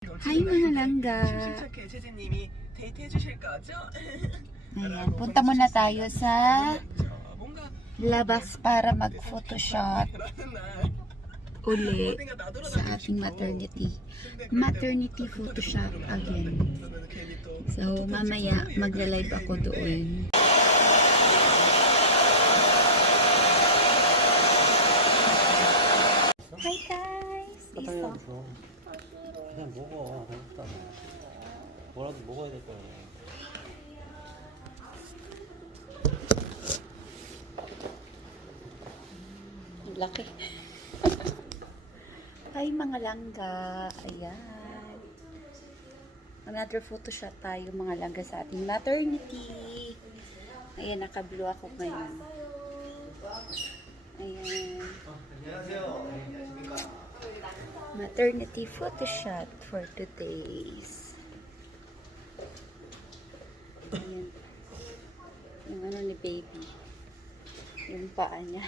Hi mga langga! Ayan, punta muna tayo sa labas para mag-photoshoot uli sa ating maternity photoshoot again. So mamaya magla-live ako doon. Hi guys! Isa. 그냥 먹어. 배고프다. 뭐라도 먹어야 될 거야. Laki. Hi mga langga. Ayan. Another photoshoot tayo mga langga sa ating maternity. Ayan, naka-blue ako ngayon. Ayan. Maternity photoshoot for today's. Ayan. Yung ano ni baby. Yung paa niya.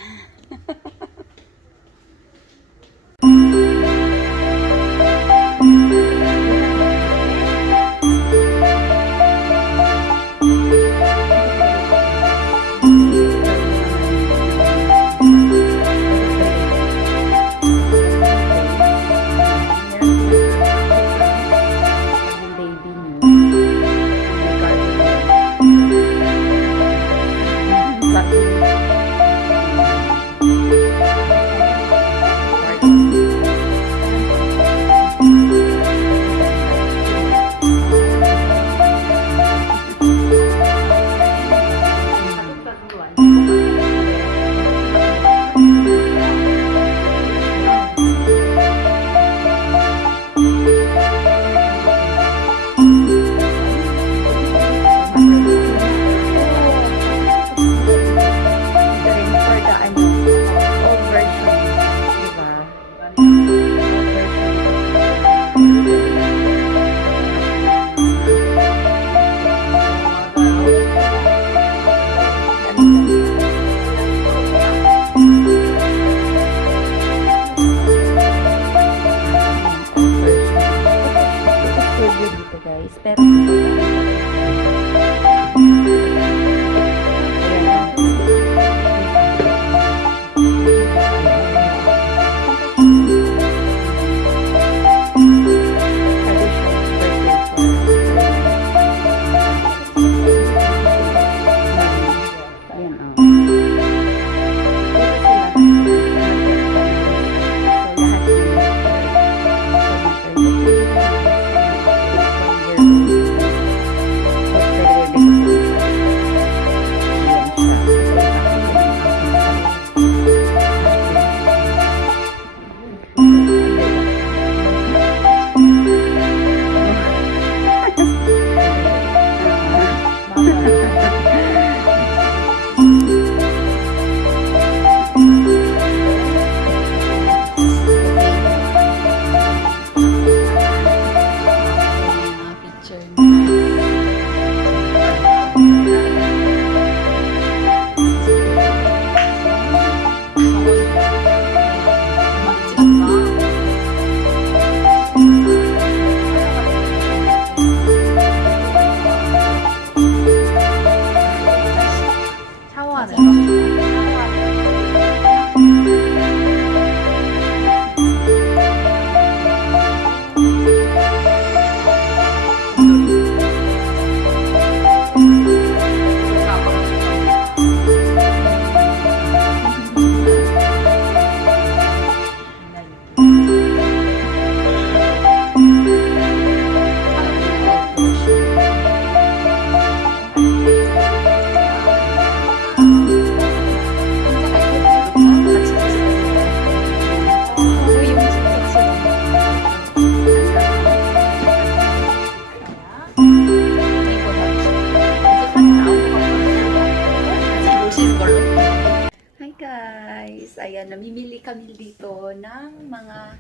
Ayan, namimili kami dito ng mga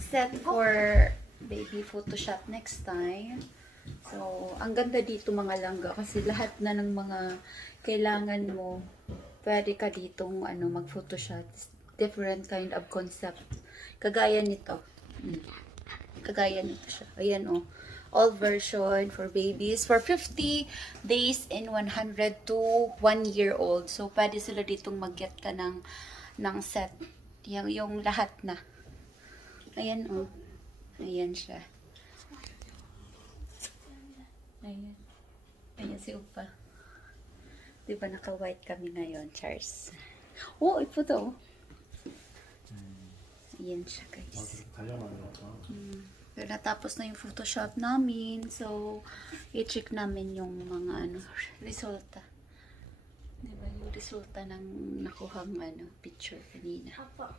set for baby photoshoot next time. So, ang ganda dito mga langga kasi lahat na ng mga kailangan mo, pwede ka ditong mag-photoshoot. Different kind of concept. Kagaya nito. Kagaya nito siya. Ayan oh. All version for babies for 50 days and 100 to 1 year old. So, pwede sila ditong mag-get ka ng set. Yung lahat na. Ayan oh. Ayan siya. Ayan. Ayan si Upa. Diba naka-white kami ngayon, Charles? Oh, ito to. Ayan siya, guys. Pero natapos na yung Photoshop namin. So, i-check namin yung mga resulta. Diba yung resulta ng nakuhang picture kanina. Apa.